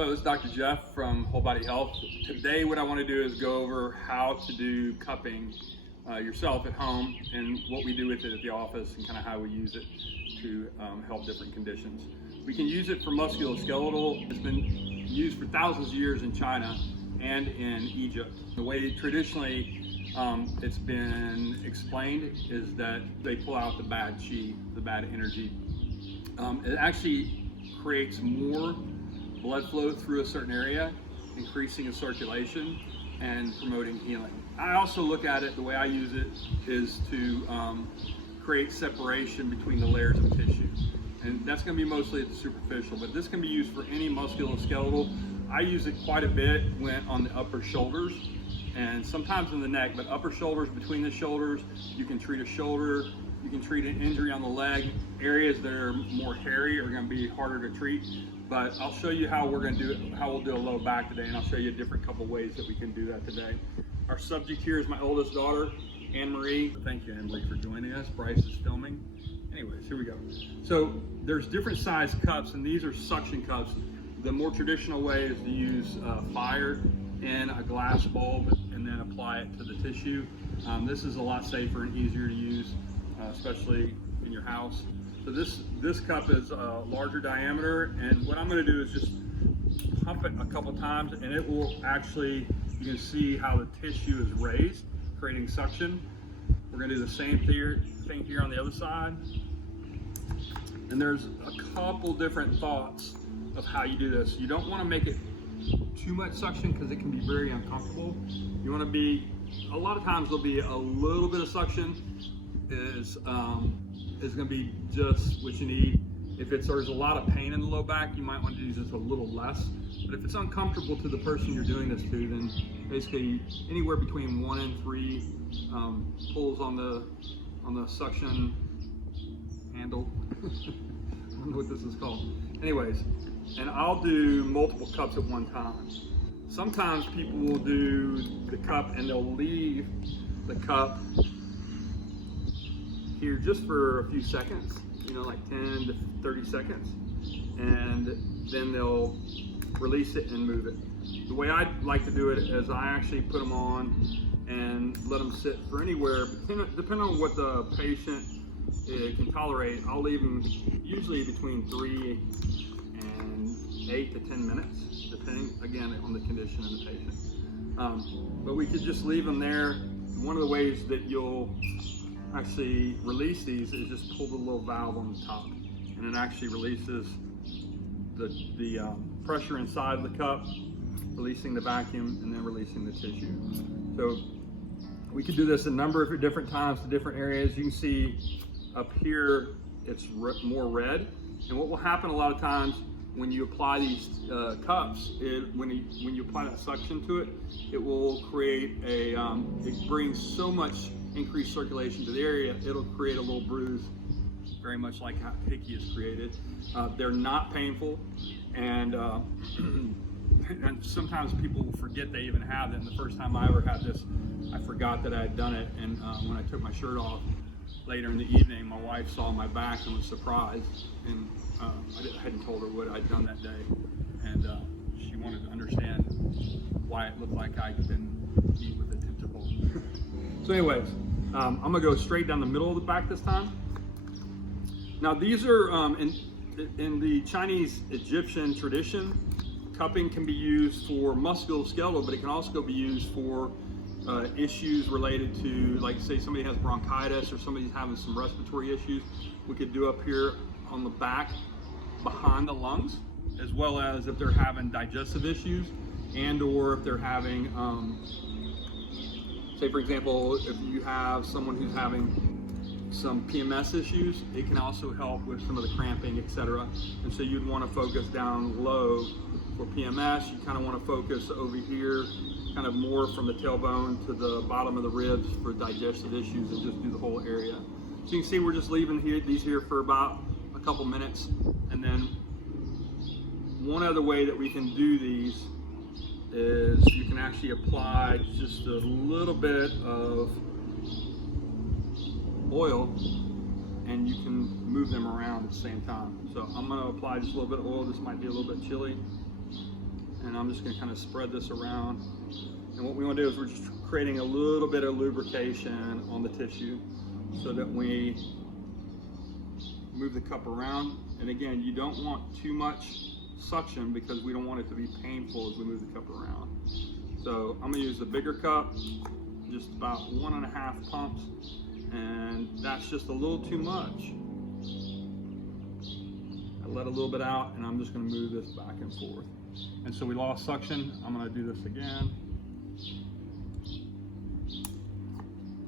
Hello, this is Dr. Jeff from Whole Body Health. Today what I want to do is go over how to do cupping yourself at home and what we do with it at the office and kind of how we use it to help different conditions. We can use it for musculoskeletal. It's been used for thousands of years in China and in Egypt. The way traditionally it's been explained is that they pull out the bad chi, the bad energy. It actually creates more blood flow through a certain area, increasing the circulation and promoting healing. I also look at it, the way I use it is to create separation between the layers of tissue. And that's going to be mostly at the superficial, but this can be used for any musculoskeletal. I use it quite a bit when on the upper shoulders and sometimes in the neck, but upper shoulders, between the shoulders. You can treat a shoulder, you can treat an injury on the leg. Areas that are more hairy are going to be harder to treat, but I'll show you how we're going to do it, how we'll do a low back today, and I'll show you a different couple ways that we can do that today. Our subject here is my oldest daughter, Anne-Marie. Thank you, Anne-Marie, for joining us. Bryce is filming. Anyways, here we go. So there's different size cups, and these are suction cups. The more traditional way is to use fire in a glass bulb and then apply it to the tissue. This is a lot safer and easier to use, especially in your house. So this cup is a larger diameter, and what I'm going to do is just pump it a couple times, and it will actually, you can see how the tissue is raised, creating suction. We're going to do the same thing here on the other side. And there's a couple different thoughts of how you do this. You don't want to make it too much suction because it can be very uncomfortable. You want to be, a lot of times there'll be a little bit of suction is going to be just what you need. If there's a lot of pain in the low back, you might want to use this a little less. But if it's uncomfortable to the person you're doing this to, then basically anywhere between 1 and 3 pulls on the suction handle. I don't know what this is called. Anyways, and I'll do multiple cups at one time. Sometimes people will do the cup and they'll leave the cup here just for a few seconds, you know, like 10 to 30 seconds, and then they'll release it and move it. The way I like to do it is I actually put them on and let them sit for anywhere, depending on what the patient can tolerate. I'll leave them usually between 3 and 8 to 10 minutes, depending again on the condition of the patient. But we could just leave them there. One of the ways that you'll actually release these is just pull the little valve on the top, and it actually releases the pressure inside of the cup, releasing the vacuum and then releasing the tissue. So we could do this a number of different times to different areas. You can see up here it's more red, and what will happen a lot of times when you apply these cups, when you apply that suction to it, it will create a, it brings so much increased circulation to the area, it'll create a little bruise, very much like how hickey is created. They're not painful, and and sometimes people will forget they even have them. The first time I ever had this, I forgot that I had done it, and when I took my shirt off later in the evening, my wife saw my back and was surprised, and I hadn't told her what I'd done that day, and she wanted to understand why it looked like I'd been beat with a tentacle. So anyways, I'm gonna go straight down the middle of the back this time. Now these are, in the Chinese Egyptian tradition, cupping can be used for musculoskeletal, but it can also be used for issues related to, like say somebody has bronchitis or somebody's having some respiratory issues. We could do up here on the back behind the lungs, as well as if they're having digestive issues, and or if they're having say for example, if you have someone who's having some PMS issues, it can also help with some of the cramping, etc. And so you'd want to focus down low for PMS. You kind of want to focus over here, kind of more from the tailbone to the bottom of the ribs for digestive issues, and just do the whole area. So you can see we're just leaving these here for about a couple minutes. And then one other way that we can do these is you can actually apply just a little bit of oil, and you can move them around at the same time. So I'm going to apply just a little bit of oil. This might be a little bit chilly. and I'm just going to kind of spread this around. And what we want to do is we're just creating a little bit of lubrication on the tissue so that we move the cup around. And again, you don't want too much suction because we don't want it to be painful as we move the cup around. So I'm going to use the bigger cup, just about 1.5 pumps, and that's just a little too much. I let a little bit out, and I'm just going to move this back and forth. And so we lost suction. I'm going to do this again.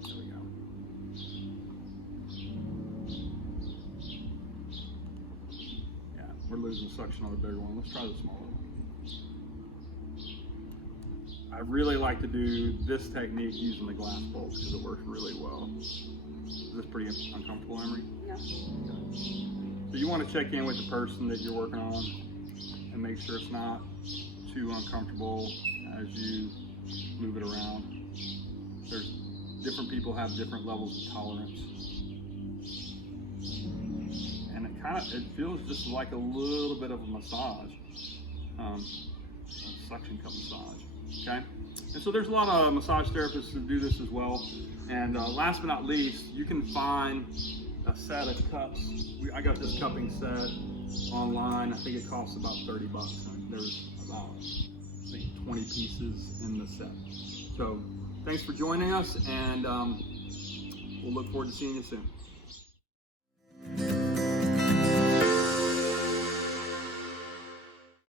There we go. Yeah, we're losing suction on the bigger one. Let's try the smaller one. I really like to do this technique using the glass bowl because it works really well. Is this pretty uncomfortable, Emery? No. So you want to check in with the person that you're working on and make sure it's not too uncomfortable as you move it around. There's different people have different levels of tolerance. And it feels just like a little bit of a massage, a suction cup massage. Okay, and so there's a lot of massage therapists who do this as well. And last but not least, you can find a set of cups. I got this cupping set online. I think it costs about $30. And there's about, I think, 20 pieces in the set. So thanks for joining us, and we'll look forward to seeing you soon.